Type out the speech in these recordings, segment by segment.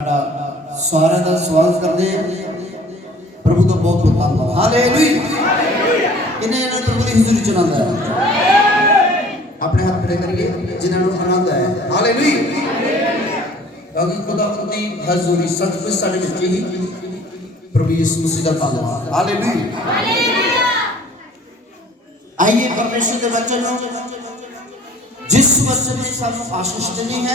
सारा का स्वागत करते हैं। प्रभु का बहुत बहुत धन्यवाद। हालेलुया। किन्ने ने प्रभु की हुजूरी च आनंद है? अपने हाथ खड़े करिए जिन्होंने आनंद है। हालेलुया। क्योंकि खुदावंद की हुजूरी सचमुच साडे विच ही प्रभु यीशु मसीह का धन्यवाद। हालेलुया। आइए परमेश्वर के वचन जिस वचन ने सानू आशीष देनी है,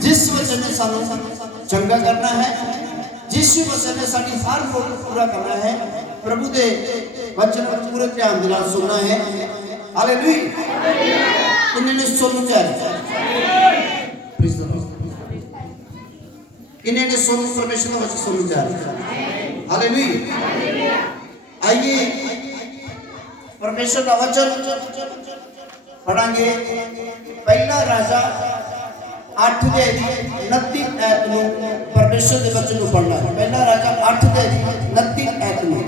जिस वचन ने सानू चंगा करना है, जिस वचन ने साडी हर लोग पूरा करना है, प्रभु के वचन को पूरे ध्यान के साथ सुनना है। हालेलुया। किन्ने सुन चाहे किन्ने सुन परमेश्वर का वचन सुन चाहे। हालेलुया। आइए परमेश्वर का वचन पढ़ांगे। पहला राजा 8 के 29 ऐत में परमेश्वर के वचन को पढ़ना है। पहला राजा 8 के 29 ऐत में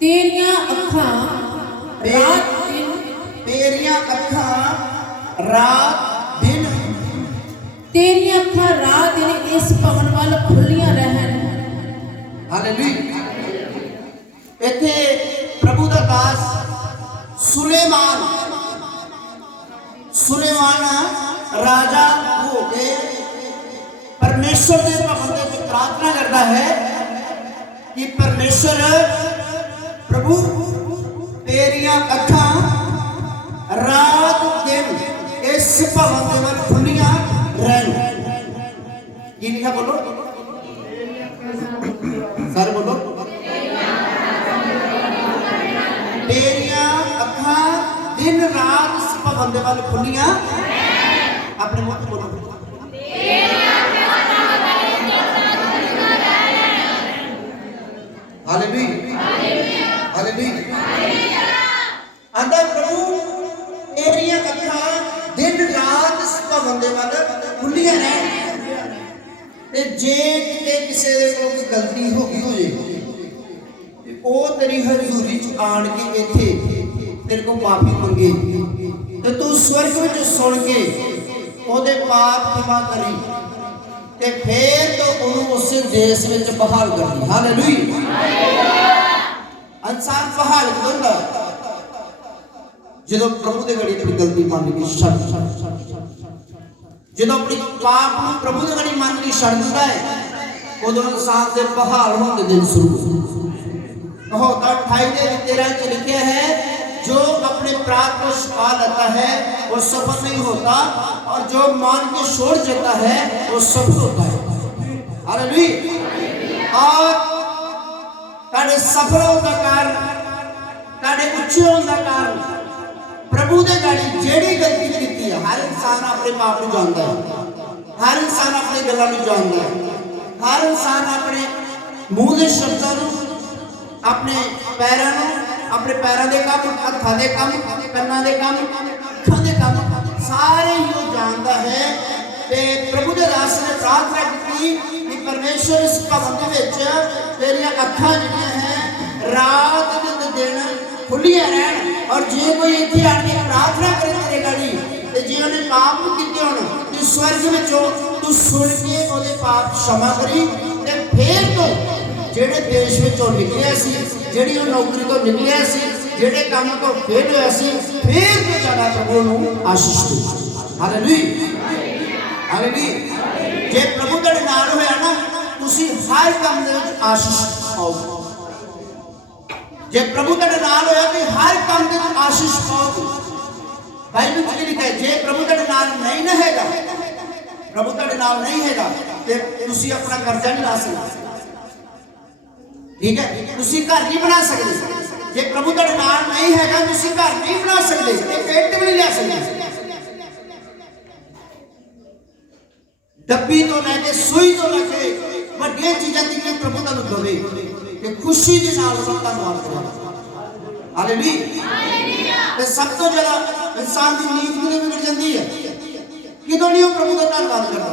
तेरियां अखां रात दिन, तेरियां अखां रात दिन, तेरियां अखां रात दिन इस भवन वाल खुलियां रहन। हालेलुया। इथे प्रभु का दास सुलेमान राजा हो के परमेश्वर के भवन में प्रार्थना करता है कि परमेश्वर प्रभु तेरियां अखां रात दिन इस भवन के वल खुलियां रहन। की लिखा बोलो सारे बोलो। तेरियां अखां दिन रात इस भवन के वल खुलियां। अपने मुंह बोलो। हालेलुया। हालेलुया। आंदा प्रभु तेरियां अखां दिन रात इस भवन के वल खुलियां रहन। ते जे किते किसी दे कोल कोई गलती हो गई हो जे ओ तेरी हजूरी च आन के इथे तेरे को माफी मंगे ते तू स्वर्ग विच सुन के ओदे पाप क्षमा करी ते फिर तो उन्होंने उस देश विच बहाल कर दी। हालेलुया। इंसान बहाल होंदा जदों प्रभु दे गड़ी अपनी गलती मान के छड्ड, जदों अपनी पाप नूं प्रभु दे गड़ी मान के छड्ड दिंदा है उदों इंसान दे बहाल होण दे दिन शुरू होता। 28:13 च लिखा है जो अपने अपराध को छुपा लेता है वो सफल नहीं होता और जो मान के छोड़ जाता है वो सफल होता है। हालेलुया। और तारे सफल होने का कारण, तारे उच्चे होने का कारण प्रभु दे गाड़ी जेड़ी गलती की है। हर इंसान अपने पाप को जानता है, हर इंसान अपने गल्लां को जानता है, हर इंसान अपने मुंह के शब्दां को, अपने पैरों को, अपने पैरों के काम, हथों के काम, कन्नां के काम, अखां के काम सारे ही वो जानता है। ते प्रभु के दास ने प्रार्थना की कि परमेश्वर इस भवन के विच तेरियां अखां जिहड़ियां हैं रात दिन खुलियां रहन। और जे कोई इत्थे आके प्रार्थना करे तेरे गाड़ी ते जे उन्हें पाप कीते होण ते स्वर्ग विचों तू सुन के ओदे पाप क्षमा करी ते फिर तो जेड़े देश विचों निकलिया सी, जेड़ी ओ नौकरी तो निकलिया सी, जेड़े काम तो फेल होया सी, फिर तो जाना प्रभु नूं आशीष दे। हालेलुया। हालेलुया। जे प्रभु दे नाल होया ना तुसी हर काम दे विच आशीष पाओगे। जे प्रभु दे नाल होया कि हर काम दे विच आशीष पाओगे। बाइबल में लिखा है जे प्रभु दे नाल नहीं ना हैगा, प्रभु दे नाल नहीं हैगा ते तुसी अपना कर्जा नहीं ला सकदे। ठीक है, तुसी घर नहीं बना सकते। जे प्रभु का नाम नहीं हैगा तुसी घर नहीं बना सकते, एक पेट भी नहीं ले सकते। डब्बी तो लेके सुई तो लेके बड़ियां चीज़ां दी प्रभु का दवे ते खुशी दे नाल सबका नाम करो। हालेलुया। ते सब तो ज्यादा इंसान की नींद भी बिगड़ जाती है किदों नहीं वो प्रभु का धन्यवाद करता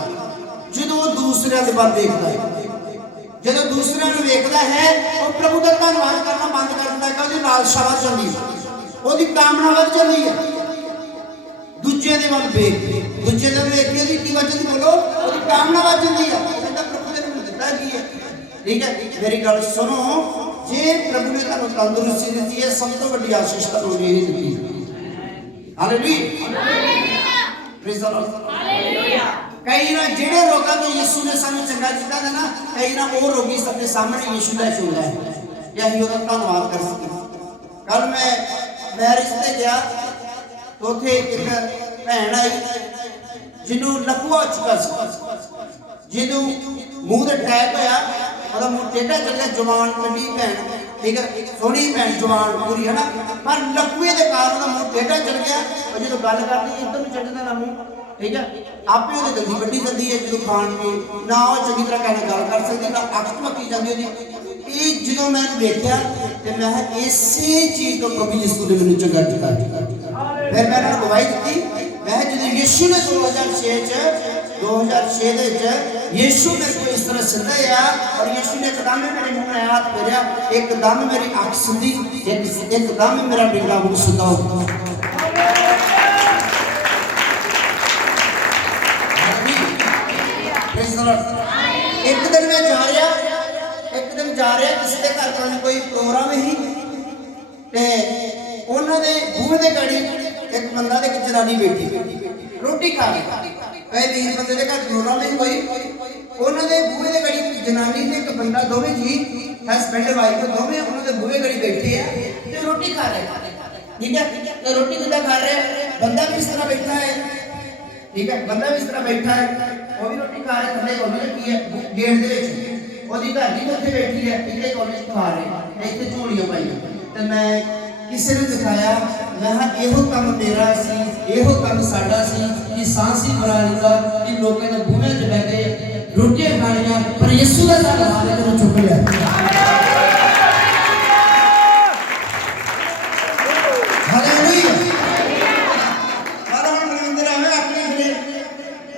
जदों वो दूसरे के बारे देखता है। जब दूसरे को देखता है वो प्रभु का धन्यवाद करना बंद कर देता है कि उसकी लालसा बढ़ जाती है, उसकी कामना बढ़ जाती है। दूजे दे वल वेख, दूजे दे वेख के की वजह बोलो उसकी कामना बढ़ जाती है। ठीक है मेरी गल सुनो जे प्रभु ने तुहानू तंदुरुस्ती दी है सब तो बड़ी आशीष तुहानू यही दी hallelujah praise the Lord hallelujah कई ना जेड़े रोगां तो यीशु ने सानू चंगा कीता है ना कई ना वो रोगी सबके सामने यीशु दा चुंगा है कि असीं ओहदा धन्नवाद कर सकीए कल मैं मैरिज ते गया तो उत्थे एक भैन आई जिन्हों लकवा हो चुका सी जिन्हों मूँह ते अटैक होया ਉਹਦਾ ਮੂੰਹ ਟੇਢਾ ਚੱਲ ਗਿਆ ਜਵਾਨ ਕੱਢੀ ਭੈਣ ਠੀਕ ਹੈ ਸੋਹਣੀ ਭੈਣ ਜਵਾਨ ਪੂਰੀ ਹੈ ਨਾ ਪਰ ਲਕਵੇ ਦੇ ਕਾਰਨ ਉਹਦਾ ਮੂੰਹ ਟੇਢਾ ਚੱਲ ਗਿਆ ਉਹ ਜਦੋਂ ਗੱਲ ਕਰਦੀ ਇੱਧਰ ਨੂੰ ਚੱਲਦਾ ਨਾ ਮੂੰਹ ਠੀਕ ਹੈ ਆਪੇ ਉਹਦੇ ਦੰਦੀ ਵੱਡੀ ਜਾਂਦੀ ਹੈ ਜਦੋਂ ਖਾਣ ਪੀਣ ਨਾ ਉਹ ਚੰਗੀ ਤਰ੍ਹਾਂ ਕਹਿੰਦੇ ਗੱਲ ਕਰ ਸਕਦੀ ਨਾ ਅੱਖ ਧਮਕੀ ਜਾਂਦੀ ਉਹਦੀ ਇਹ ਜਦੋਂ ਮੈਂ ਦੇਖਿਆ ਤੇ ਮੈਂ ਇਸੇ ਚੀਜ਼ ਤੋਂ ਪ੍ਰਭੂ ਯਿਸੂ ਨੇ ਮੈਨੂੰ ਚੰਗਾ ਕੀਤਾ ਫਿਰ ਮੈਂ ਉਹਨਾਂ ਨੂੰ ਗਵਾਹੀ ਦਿੱਤੀ मैं जो यीशु ने 2006 यीशु मेरे को इस तरह सिखाया और यीशु ने एकदम मेरे मुंह में हाथ फेरिया एकदम मेरी आंख सीधी एकदम मेरा बिगड़ा मुंह सीधा हो एक दिन मैं जा रहा किसी के घर कोई प्रोग्राम ही ते उन्होंने बूहे दे गाड़ी एक बंदा एक जनानी बैठी रोटी खा रही कई वीर बंदे के घर प्रोग्राम नहीं कोई उन्होंने बूहे दे गड़ी जनानी से एक बंदा दोवें जी हस्बैंड वाइफ दोवें उन्होंने बूहे गड़ी बैठे है तो रोटी खा रहे ठीक है तो रोटी कितना खा रहे बंदा भी इस तरह बैठा है ठीक है बंदा भी इस तरह बैठा है वो भी रोटी खा रहे थले उन्होंने की है गेट दे विच ओदी घर दी उत्थे बैठी है ठीक है कॉलेज खा रहे इत्थे झोलियां पाई ते मैं किसी ने दिखाया मैं एहो काम मेरा सी एहो काम साडा सी कि सांसी बराली का कि लोगों ने बूहे च बैठ के रोटियां खानियां पर यीशु दा धन्नवाद करो चुक लिया हालेलुया मारा मंदिर आवे अपने घरे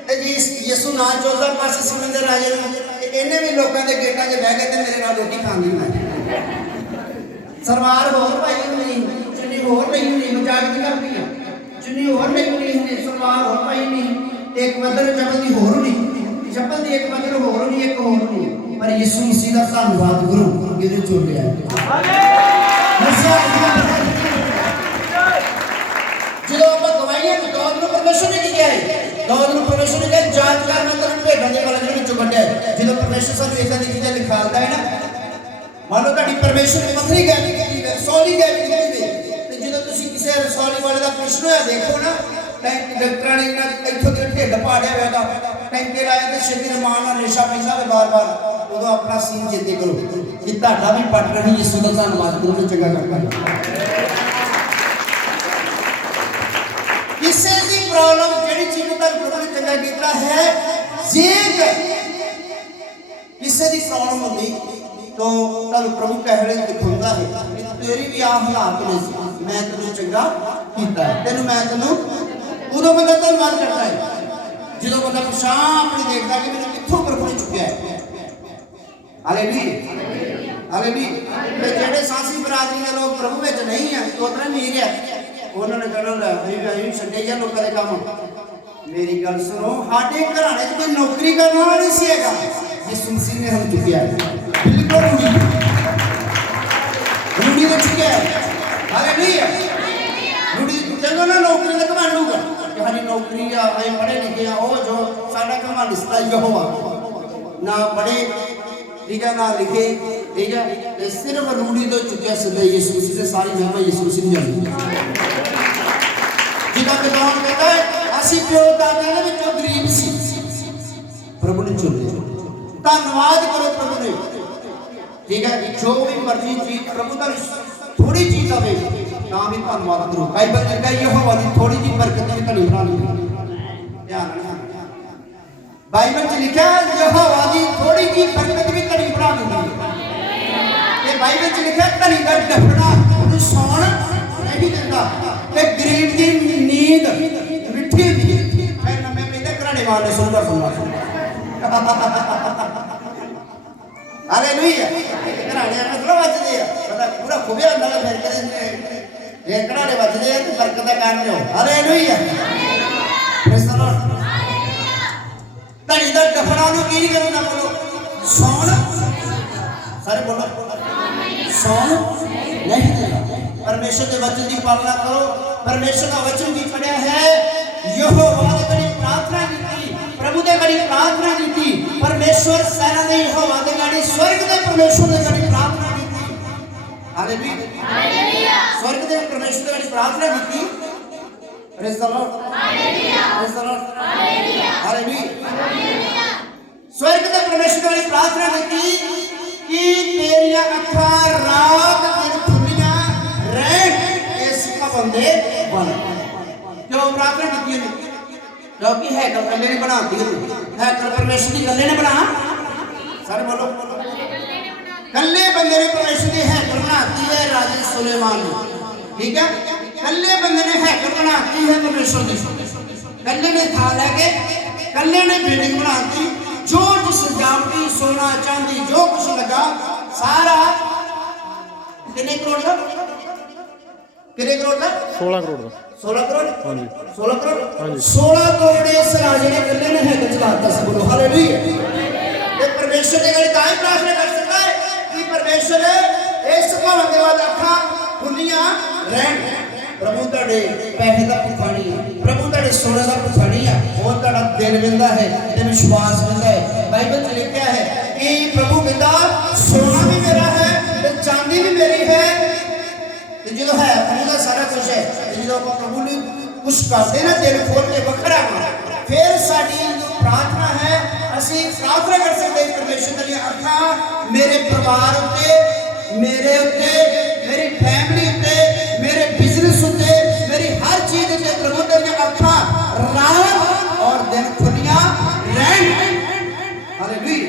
ते यीशु ना चलदा पासे समंदर आ जाए इन्हें भी लोगों के गेटां च बैठ के मेरे नाल रोटी खांदी मैं सरवार होर भाई नहीं चुन्नी होर नहीं मजाक नहीं करती है चुन्नी होर नहीं सरवार होर भाई नहीं एक बदल जबल दी होर नहीं जबल दी एक बदल होर नहीं एक होर नहीं पर यीशु मसीह दा धन्नवाद गुरु इहदे चों लिया जो आप गवाइयां दाऊद ने परमेश्वर ने किया है दाऊद ने परमेश्वर ने कहा जांच कर मतलब भेड़ां दे गल विचों कढिया जो परमेश्वर सानू इदां दी चीज़ां लिखाता है ना मान लो ताड़ी परमेश्वर ने पत्थरी गैप की रसौली गैप की ते ਜਦੋਂ ਤੁਸੀਂ ਕਿਸੇ ਰਸੌਲੀ ਵਾਲੇ ਦਾ ਪ੍ਰਸ਼ਨ ਹੋਇਆ ਦੇਖੋ ਨਾ ਡਾਕਟਰਾਂ ਨੇ ਇੱਥੋਂ ਦੇ ਢਿੱਡ ਪਾੜਿਆ ਹੋਇਆ ਦਾ ਟੈਂਕੇ ਲਾਇਆ ਤੇ ਛੇਤੀ ਰਮਾਨ ਨਾਲ ਰੇਸ਼ਾ ਪੈਂਦਾ ਤੇ ਬਾਰ-ਬਾਰ ਉਦੋਂ ਆਪਣਾ ਸੀਨ ਚੇਤੇ ਕਰੋ ਕਿ ਤੁਹਾਡਾ ਵੀ ਪਟ ਰਹੀ ਯਿਸੂ ਦਾ ਧੰਨਵਾਦ ਕਰੋ ਤੇ ਚੰਗਾ ਕਰਦਾ ਕਿਸੇ ਦੀ ਪ੍ਰੋਬਲਮ ਜਿਹੜੀ ਚੀਜ਼ ਨੂੰ ਤੁਹਾਨੂੰ ਚੰਗਾ ਕੀਤਾ ਹੈ ਜੇ ਕਿਸੇ ਦੀ ਪ੍ਰੋਬਲਮ ਹੁੰਦੀ तो प्रभु कह रहे दिखाता है तेरी भी आ हालात ने मैं तेन चंगा किया तेन मैं तेन उदों बंदा धन्नवाद करता है जो बंदा पछाण अपनी देखता कि मैंने कितों प्रभु ने चुकया है हालेलुया जेडे सांसी बरादरी के लोग प्रभु में नहीं है तो उतना मीर है उन्होंने कहना छड्डे जा लोगों के काम मेरी गल सुनो साडे घराने च कोई नौकरी करने वाला नहीं सी हैगा यीशु मसीह ने हम चुकया है बिल्कुल रूढ़ी तो चुके हैं हालेलुया रूढ़ी चलो ना नौकरी का कमांड होगा कि हमारी नौकरी आ हम पढ़े लिखे आ वो जो साडा कमांड इसका यहोवा ना पढ़े ठीक है ना लिखे ठीक है ये सिर्फ रूढ़ी तो चुके सदा यीशु मसीह से सारी महिमा यीशु मसीह ने जानी जिदा के कौन कहता है असि प्यो दादा ने विचों गरीब सी प्रभु ने चुन लिया धन्यवाद करो प्रभु ने ठीक है जो भी मर्जी चीज प्रभु का थोड़ी चीज आवे ना भी धन्यवाद करो बाइबल में कहा यहोवा दी थोड़ी जी बरकत भी धनी बना ली ध्यान रखना बाइबल में लिखा है यहोवा दी थोड़ी जी बरकत भी धनी बना दी ये बाइबल में लिखा है धनी का डफड़ा उन्हें सौण नहीं देता ते गरीब दी नींद मिठी मैं नमे मेरे घराने वाले सुनदा हालेलुया घराने मतलब बचदे आ पूरा खुबिया हुंदा फिर कदे ये घराने बचदे ते बरकत दा कारण हो हालेलुया प्रेज़ द लॉर्ड धनी दा डफड़ा नु की नहीं करना बोलो सौण सारे बोलो सौन नहीं देगा। परमेश्वर के वचन की पालना करो। परमेश्वर का वचन की पढ़िया है यहोवा ने कड़ी प्रार्थना की, प्रभु ने कड़ी प्रार्थना की। परमेश्वर सेना ने यहोवा ने कड़ी स्वर्ग ने परमेश्वर ने कड़ी प्रार्थना की। हालेलुया। स्वर्ग ने परमेश्वर ने कड़ी प्रार्थना की। Praise the Lord. Hallelujah. Praise the Lord. Hallelujah. Hallelujah. स्वर्ग ने परमेश्वर ने प्रार्थना की कि तेरी अखां रात दिन खुलियां रह इस भवन दे बन। क्यों प्रार्थना की है? क्योंकि हैकल कल्ले ने बनाती है। हैकल परमेश्वर की कल्ले ने बना। सारे बोलो कल्ले बंदे ने परमेश्वर की हैकल बनाती है राजा सुलेमान ने। ठीक है, कल्ले बंदे ने हैकल बनाती है परमेश्वर की। कल्ले ने था लेके कल्ले ने बिल्डिंग बनाती। जो जिस सजावटी सोना चांदी जो कुछ लगा सारा कितने करोड़ का? कितने करोड़ का? 16 करोड़ का। 16 करोड़? हाँ जी। 16 करोड़? हाँ जी। 16 करोड़ इस राजे ने कल्ले ने है चलाता से बोलो हालेलुया। ये परमेश्वर के लिए काहे प्रार्थना कर सकता है कि परमेश्वर इस भवन के बाद अखां खुलियां रहन। प्रभु तड़े पैसे का भुखा नहीं है, प्रभु तड़े सोने का भुखा नहीं है। वो तड़ा दिन मिलता है, ते विश्वास मिलता है। बाइबल में लिखा है कि प्रभु कहता सोना भी मेरा है ते चांदी भी मेरी है। ते जो है प्रभु का सारा कुछ है। जो प्रभु ने कुछ करते ना दिल खोल के बखरा फिर साडी जो प्रार्थना है ਅਸੀਂ प्रार्थना कर सकते हैं परमेश्वर दी अखां मेरे परिवार उत्ते, मेरे उत्ते, मेरी फैमिली उत्ते, मेरे बिजनेस उत्ते, मेरी हर चीज उत्ते प्रभु दी अखां रात और दिन खुलियां रहन। हालेलुया।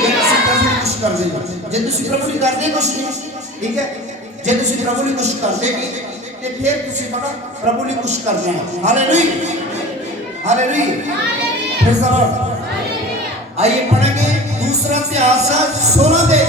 जे तुसीं प्रभु ने कुछ कर दे, जे तुसीं प्रभु ने कर दे कुछ नहीं, ठीक है, जे तुसीं प्रभु ने कुछ कर दे ते फिर तुसीं पता प्रभु ने कुछ करना है। Hallelujah. Hallelujah. Praise the Lord. आइए पढ़ेंगे दूसरा इतिहास 16 में।